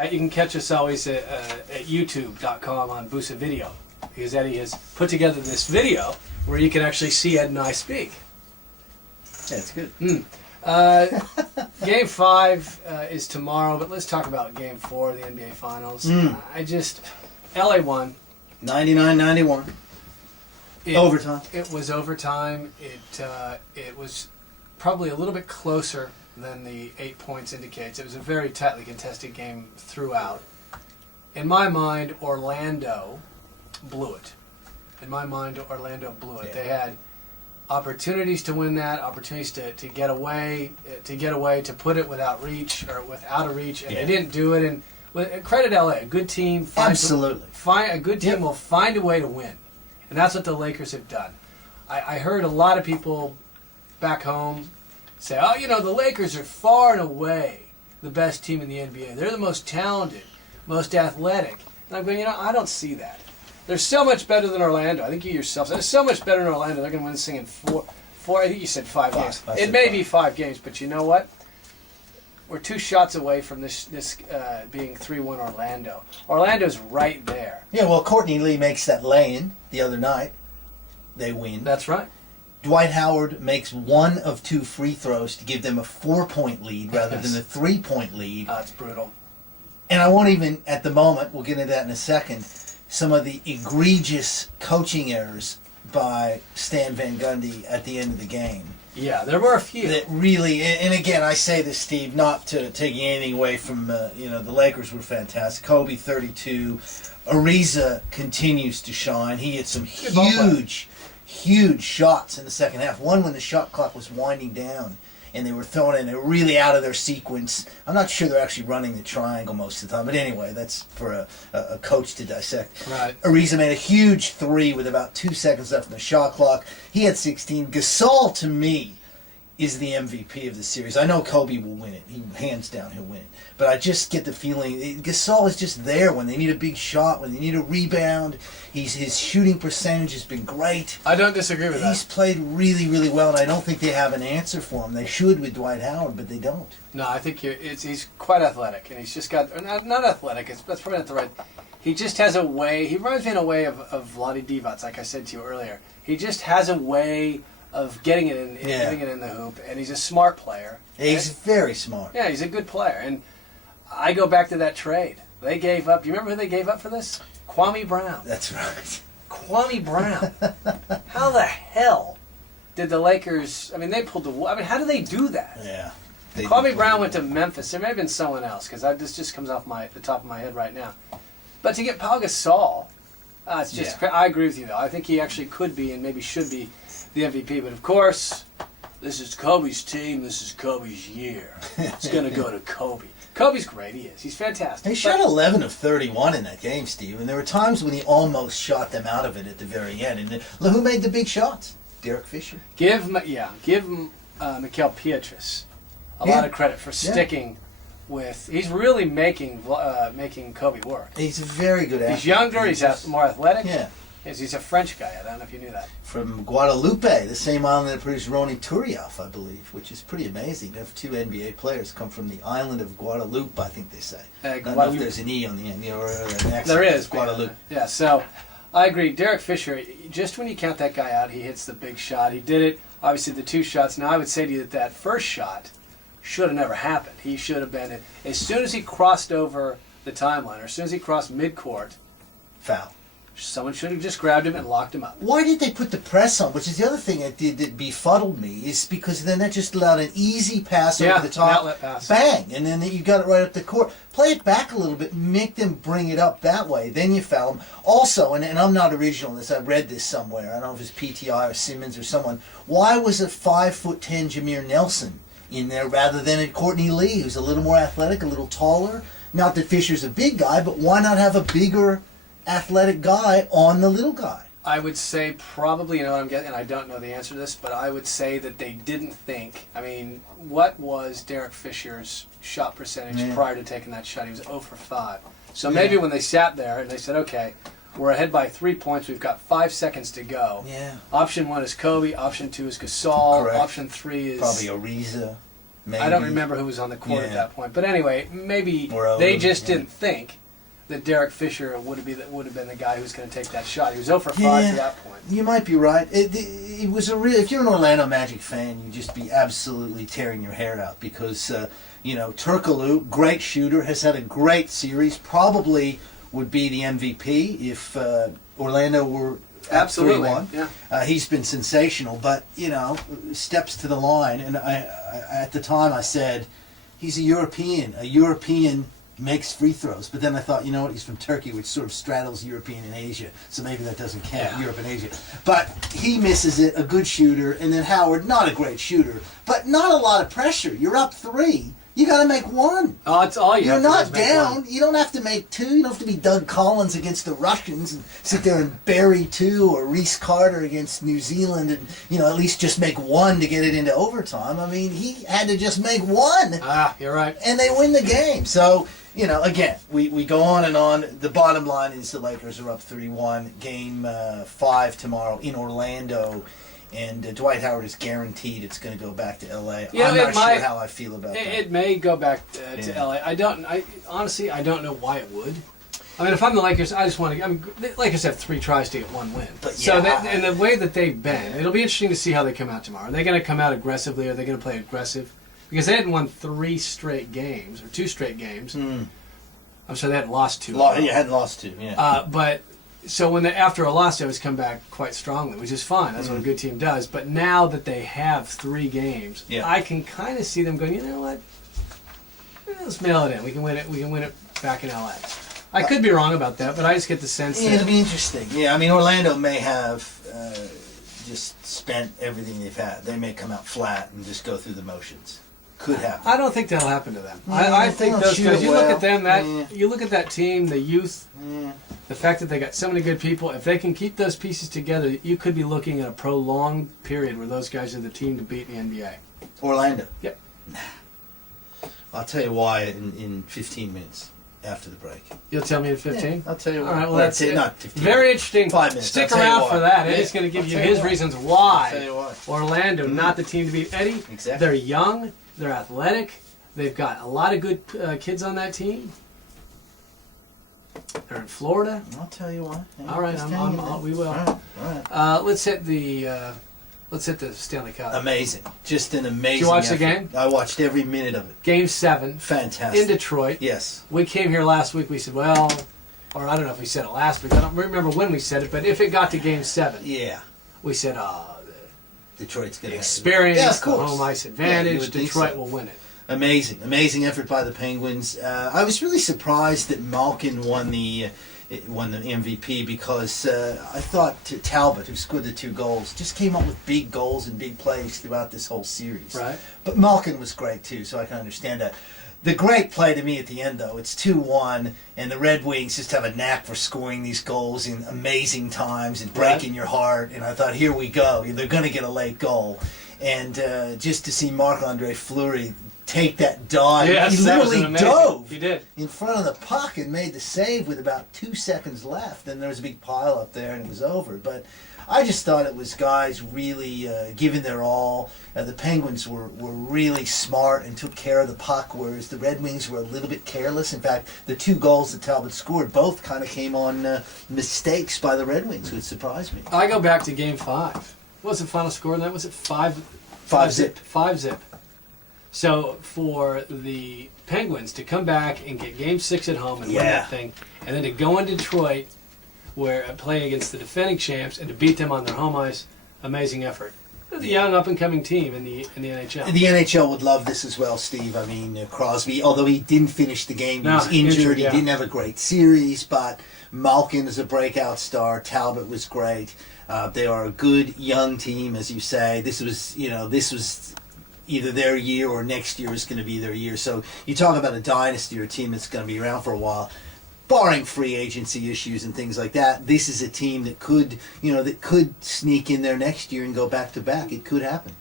You can catch us always at youtube.com on Busa Video, because Eddie has put together this video where you can actually see Ed and I speak. Yeah, it's good. Game 5 is tomorrow, but let's talk about Game 4 of the NBA Finals. LA won. 99-91. Overtime. It was overtime. It was probably a little bit closer than the 8 points indicates. It was a very tightly contested game throughout. In my mind, Orlando blew it. Yeah. They had opportunities to win that, opportunities to get away, to put it without a reach, and they didn't do it. And credit LA, a good team. Absolutely. A good team will find a way to win, and that's what the Lakers have done. I heard a lot of people back home say, the Lakers are far and away the best team in the NBA. They're the most talented, most athletic. And I'm going, I don't see that. They're so much better than Orlando. I think you yourself said, they're so much better than Orlando. They're going to win this thing in four. I think you said 5 games. It may be 5 games, but you know what? We're 2 shots away from this being 3-1 Orlando. Orlando's right there. Yeah, well, Courtney Lee makes that lay-in the other night. They win. That's right. Dwight Howard makes 1 of 2 free throws to give them a 4-point lead rather than a 3-point lead. It's brutal. And I won't even, at the moment, we'll get into that in a second, some of the egregious coaching errors by Stan Van Gundy at the end of the game. Yeah, there were a few. That really, and again, I say this, Steve, not to take anything away from, the Lakers were fantastic. Kobe, 32. Ariza continues to shine. He hit some huge shots in the second half. One when the shot clock was winding down and they were throwing it, and they were really out of their sequence. I'm not sure they're actually running the triangle most of the time, but anyway, that's for a coach to dissect. Right. Ariza made a huge 3 with about 2 seconds left in the shot clock. He had 16. Gasol, to me, is the MVP of the series. I know Kobe will win it. Hands down, he'll win it. But I just get the feeling Gasol is just there when they need a big shot, when they need a rebound. His shooting percentage has been great. I don't disagree with that. He's played really, really well, and I don't think they have an answer for him. They should with Dwight Howard, but they don't. No, I think he's quite athletic, and he's just got not athletic. That's probably not the right. He just has a way. He reminds me in a way of Vlade Divac, like I said to you earlier. He just has a way of getting it in the hoop, and he's a smart player. He's very smart. Yeah, he's a good player, and I go back to that trade. They gave up. Do you remember who they gave up for this? Kwame Brown. That's right. Kwame Brown. How the hell did the Lakers? I mean, they pulled the. I mean, how do they do that? Yeah. Kwame Brown went to Memphis. There may have been someone else, because this just comes off the top of my head right now. But to get Pau Gasol, it's just. I agree with you though. I think he actually could be and maybe should be the MVP. But of course, this is Kobe's team. This is Kobe's year. It's going to go to Kobe. Kobe's great. He is. He's fantastic. He shot 11 of 31 in that game, Steve, and there were times when he almost shot them out of it at the very end. And who made the big shots? Derek Fisher. Give Mikael Pietrus a lot of credit for sticking with. He's really making Kobe work. He's a very good athlete. He's younger. He's more athletic. Yeah. He's a French guy. I don't know if you knew that. From Guadeloupe, the same island that produced Ronny Turiaf, I believe, which is pretty amazing to have 2 NBA players come from the island of Guadeloupe, I think they say. I don't know if there's an E on the end, or an accent. There is. Guadeloupe. Yeah, so I agree. Derek Fisher, just when you count that guy out, he hits the big shot. He did it. Obviously, the 2 shots. Now, I would say to you that first shot should have never happened. He should have been, as soon as he crossed over the timeline, or as soon as he crossed midcourt, Foul. Someone should have just grabbed him and locked him up. Why did they put the press on? Which is the other thing that befuddled me, is because then that just allowed an easy pass over the top. An outlet pass. Bang! And then you got it right up the court. Play it back a little bit and make them bring it up that way. Then you foul them. Also, and I'm not original in this, I read this somewhere. I don't know if it's PTI or Simmons or someone. Why was a 5'10" Jameer Nelson in there rather than a Courtney Lee, who's a little more athletic, a little taller? Not that Fisher's a big guy, but why not have a bigger athletic guy on the little guy? I would say probably, you know what I'm getting, and I don't know the answer to this, but I would say that they didn't think. I mean, what was Derek Fisher's shot percentage prior to taking that shot? He was 0 for 5. So maybe when they sat there and they said, okay, we're ahead by 3 points, we've got 5 seconds to go. Yeah. Option 1 is Kobe, option 2 is Gasol, Correct. option 3 is... Probably Ariza. maybe. I don't remember who was on the court at that point. But anyway, maybe Or they Odom, just yeah. didn't think that Derek Fisher would have been the guy who was going to take that shot. He was 0 for 5 to that point. You might be right. It was a real. If you're an Orlando Magic fan, you'd just be absolutely tearing your hair out because Turkoglu, great shooter, has had a great series. Probably would be the MVP if Orlando were at Absolutely. 3-1. Yeah. He's been sensational, but steps to the line. And I at the time I said he's a European. A European makes free throws, but then I thought, you know what, he's from Turkey, which sort of straddles European and Asia, so maybe that doesn't count, Europe and Asia. But he misses it, a good shooter, and then Howard, not a great shooter, but not a lot of pressure. You're up 3. You got to make 1. Oh, it's all you You're have to do not is make down. one. You don't have to make 2. You don't have to be Doug Collins against the Russians and sit there and bury 2, or Reese Carter against New Zealand and, at least just make 1 to get it into overtime. I mean, he had to just make 1. You're right. And they win the game. So, again, we go on and on. The bottom line is the Lakers are up 3-1. Game 5 tomorrow in Orlando. And Dwight Howard is guaranteed it's going to go back to L.A. I'm not sure how I feel about that. It may go back to L.A. Honestly, I don't know why it would. I mean, if I'm the Lakers, I just want to. I mean, the Lakers have 3 tries to get 1 win. But and the way that they've been, it'll be interesting to see how they come out tomorrow. Are they going to come out aggressively? Or are they going to play aggressive? Because they hadn't won 3 straight games or 2 straight games. I'm sorry, they hadn't lost 2. You hadn't lost 2. Yeah. But. So after a loss, they always come back quite strongly, which is fine. That's what a good team does. But now that they have 3 games, I can kind of see them going, you know what? Let's mail it in. We can win it. We can win it back in LA. I could be wrong about that, but I just get the sense that it'll be interesting. Yeah, I mean, Orlando may have just spent everything they've had. They may come out flat and just go through the motions. Could happen. I don't think that'll happen to them. Yeah, I think those guys. You look at them. Yeah. You look at that team, the youth. Yeah. The fact that they got so many good people, if they can keep those pieces together, you could be looking at a prolonged period where those guys are the team to beat in the NBA. Orlando. Yep. I'll tell you why in 15 minutes after the break. You'll tell me in 15? Yeah, I'll tell you why. All right, well, that's it. Not 15. Very interesting. 5 minutes. Stick I'll tell you around why. for that. Yeah. Eddie's going to give you I'll tell his you why. reasons I'll why tell you why. Orlando, not the team to beat. Eddie, Exactly. They're young. They're athletic. They've got a lot of good kids on that team. They're in Florida. I'll tell you why. Yeah, All right, we will. All right. Let's hit the Stanley Cup. Amazing. Just an amazing. Did you watch the effort. game? I watched every minute of it. Game 7 Fantastic. in Detroit. Yes. We came here last week. We said, well, or I don't know if we said it last week. I don't remember when we said it, but if it got to Game 7, Yeah. we said, Detroit's going the to experience, Yeah, of the course. home ice Yeah, you advantage, would think Detroit so. will win it. Amazing effort by the Penguins. I was really surprised that Malkin won the MVP because I thought Talbot, who scored the 2 goals, just came up with big goals and big plays throughout this whole series. Right. But Malkin was great too, so I can understand that. The great play to me at the end, though, it's 2-1, and the Red Wings just have a knack for scoring these goals in amazing times and breaking your heart. And I thought, here we go. They're going to get a late goal. And just to see Marc-Andre Fleury take that dive, Yes, he that was literally amazing. dove He did. in front of the puck and made the save with about 2 seconds left. And there was a big pile up there, and it was over. But I just thought it was guys really giving their all. The Penguins were really smart and took care of the puck, whereas the Red Wings were a little bit careless. In fact, the 2 goals that Talbot scored both kind of came on mistakes by the Red Wings, which surprised me. I go back to Game 5. What was the final score in that? Was it 5-0? 5-0. 5-0. So for the Penguins to come back and get Game 6 at home and win that thing, and then to go into Detroit, where playing against the defending champs, and to beat them on their home ice, amazing effort. The young up-and-coming team in the NHL. The NHL would love this as well, Steve. I mean, Crosby, although he didn't finish the game, he was injured. He didn't have a great series, but Malkin is a breakout star. Talbot was great. They are a good young team, as you say. This was either their year or next year is going to be their year. So you talk about a dynasty or a team that's going to be around for a while. Barring free agency issues and things like that, this is a team that could sneak in there next year and go back to back. It could happen.